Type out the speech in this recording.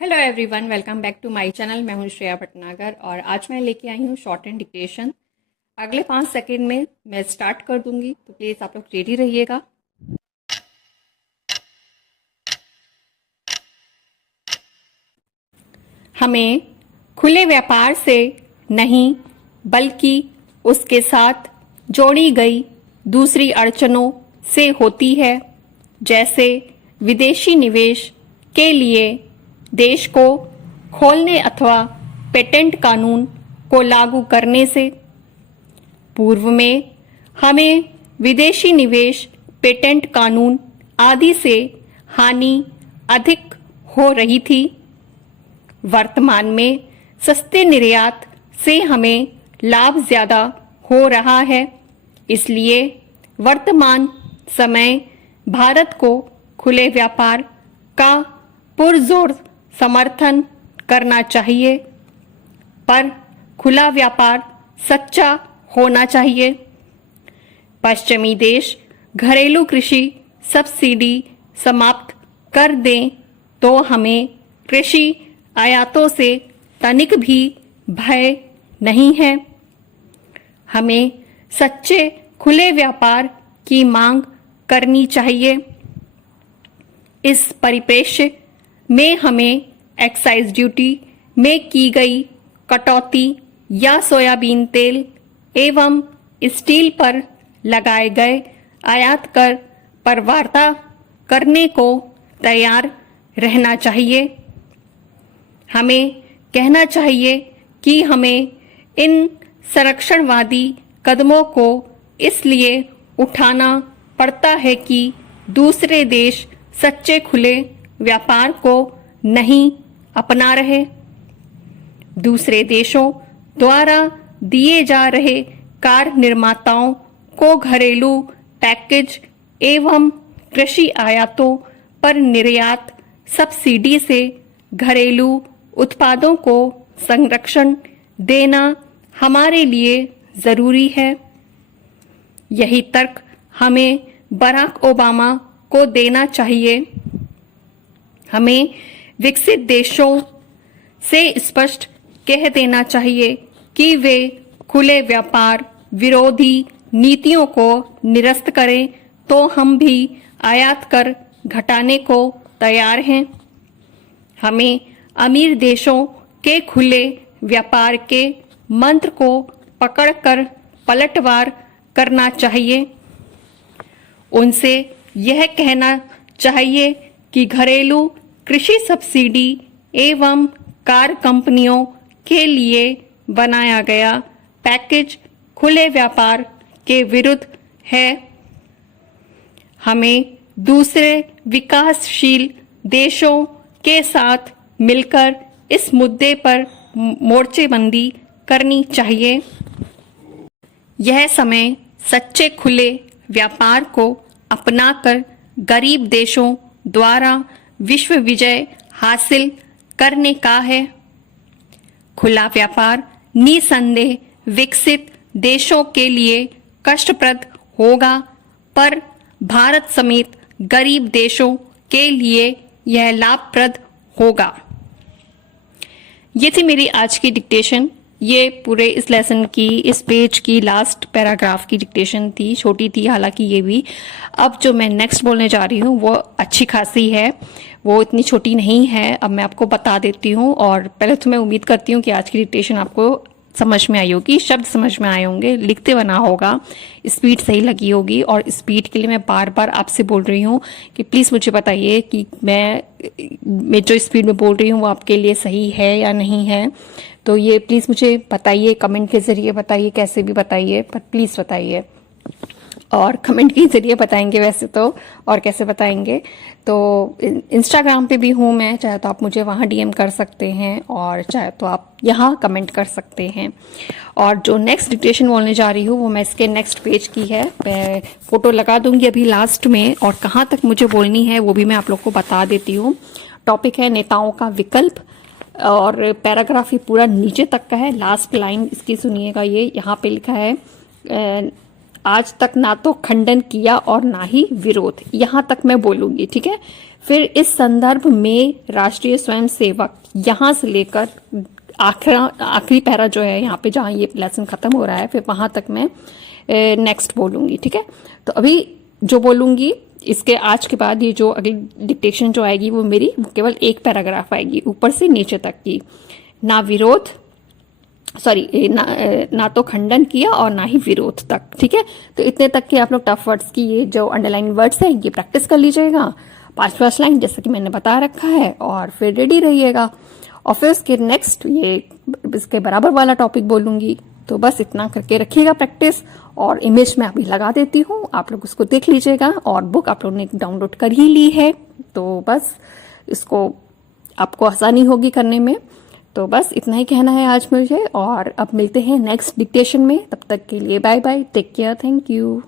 Hello everyone, welcome back to my channel. मैं हूं श्रेया भटनागर और आज मैं लेके आई हूं शॉर्ट एंड डिक्टेशन। अगले 5 सेकंड में मैं स्टार्ट कर दूंगी, तो प्लीज़ आप लोग रेडी रहिएगा। हमें खुले व्यापार से नहीं बल्कि उसके साथ जोड़ी गई दूसरी अड़चनों से होती है, जैसे विदेशी निवेश के लिए देश को खोलने अथवा पेटेंट कानून को लागू करने से। पूर्व में हमें विदेशी निवेश, पेटेंट कानून आदि से हानि अधिक हो रही थी। वर्तमान में सस्ते निर्यात से हमें लाभ ज्यादा हो रहा है। इसलिए वर्तमान समय भारत को खुले व्यापार का पुरजोर समर्थन करना चाहिए, पर खुला व्यापार सच्चा होना चाहिए। पश्चिमी देश घरेलू कृषि सब्सिडी समाप्त कर दें तो हमें कृषि आयातों से तनिक भी भय नहीं है। हमें सच्चे खुले व्यापार की मांग करनी चाहिए। इस परिप्रेक्ष्य में हमें एक्साइज ड्यूटी में की गई कटौती या सोयाबीन तेल एवं स्टील पर लगाए गए आयात कर पर वार्ता करने को तैयार रहना चाहिए। हमें कहना चाहिए कि हमें इन संरक्षणवादी कदमों को इसलिए उठाना पड़ता है कि दूसरे देश सच्चे खुले व्यापार को नहीं अपना रहे। दूसरे देशों द्वारा दिए जा रहे कार निर्माताओं को घरेलू पैकेज एवं कृषि आयातों पर निर्यात सब्सिडी से घरेलू उत्पादों को संरक्षण देना हमारे लिए जरूरी है। यही तर्क हमें बराक ओबामा को देना चाहिए। हमें विकसित देशों से स्पष्ट कह देना चाहिए कि वे खुले व्यापार विरोधी नीतियों को निरस्त करें, तो हम भी आयात कर घटाने को तैयार हैं। हमें अमीर देशों के खुले व्यापार के मंत्र को पकड़कर पलटवार करना चाहिए। उनसे यह कहना चाहिए कि घरेलू कृषि सब्सिडी एवं कार कंपनियों के लिए बनाया गया पैकेज खुले व्यापार के विरुद्ध है। हमें दूसरे विकासशील देशों के साथ मिलकर इस मुद्दे पर मोर्चेबंदी करनी चाहिए। यह समय सच्चे खुले व्यापार को अपनाकर गरीब देशों द्वारा विश्व विजय हासिल करने का है। खुला व्यापार निसंदेह विकसित देशों के लिए कष्टप्रद होगा, पर भारत समेत गरीब देशों के लिए यह लाभप्रद होगा। ये थी मेरी आज की डिक्टेशन। ये पूरे इस लेसन की, इस पेज की लास्ट पैराग्राफ की डिक्टेशन थी। छोटी थी हालांकि ये भी। अब जो मैं नेक्स्ट बोलने जा रही हूँ वो अच्छी खासी है, वो इतनी छोटी नहीं है। अब मैं आपको बता देती हूँ। और पहले तो मैं उम्मीद करती हूँ कि आज की डिक्टेशन आपको समझ में आई होगी, शब्द समझ में आए होंगे, लिखते बना होगा, स्पीड सही लगी होगी। और स्पीड के लिए मैं बार बार आपसे बोल रही हूँ कि प्लीज़ मुझे बताइए कि मैं जो स्पीड में बोल रही हूँ वो आपके लिए सही है या नहीं है। तो ये प्लीज़ मुझे बताइए, कमेंट के ज़रिए बताइए, कैसे भी बताइए, पर प्लीज़ बताइए। और कमेंट के ज़रिए बताएंगे वैसे तो, और कैसे बताएंगे तो इंस्टाग्राम पे भी हूँ मैं, चाहे तो आप मुझे वहाँ डीएम कर सकते हैं और चाहे तो आप यहाँ कमेंट कर सकते हैं। और जो नेक्स्ट डिक्टेशन बोलने जा रही हूँ वो मैं इसके नेक्स्ट पेज की है। मैं फोटो लगा दूंगी अभी लास्ट में, और कहाँ तक मुझे बोलनी है वो भी मैं आप लोग को बता देती हूँ। टॉपिक है नेताओं का विकल्प, और पैराग्राफ ही पूरा नीचे तक का है। लास्ट लाइन इसकी सुनिएगा। ये यहाँ पे लिखा है, आज तक ना तो खंडन किया और ना ही विरोध, यहाँ तक मैं बोलूंगी, ठीक है। फिर इस संदर्भ में राष्ट्रीय स्वयंसेवक, यहाँ से लेकर आखिरी पैरा जो है यहाँ पे जहाँ ये लेसन खत्म हो रहा है, फिर वहां तक मैं नेक्स्ट बोलूंगी। ठीक है, तो अभी जो बोलूंगी इसके आज के बाद ये जो अगली डिक्टेशन जो आएगी वो मेरी केवल एक पैराग्राफ आएगी, ऊपर से नीचे तक की, ना विरोध, सॉरी ना तो खंडन किया और ना ही विरोध तक। ठीक है, तो इतने तक के आप लोग टफ वर्ड्स की ये जो अंडरलाइन वर्ड्स हैं ये प्रैक्टिस कर लीजिएगा 5 लाइन, जैसे कि मैंने बता रखा है, और फिर रेडी रहिएगा। और फिर उसके नेक्स्ट ये इसके बराबर वाला टॉपिक बोलूंगी। तो बस इतना करके रखिएगा प्रैक्टिस, और इमेज मैं अभी लगा देती हूँ, आप लोग उसको देख लीजिएगा। और बुक आप लोगों ने डाउनलोड कर ही ली है, तो बस इसको आपको आसानी होगी करने में। तो बस इतना ही कहना है आज मुझे, और अब मिलते हैं नेक्स्ट डिक्टेशन में। तब तक के लिए bye bye, take care, thank you.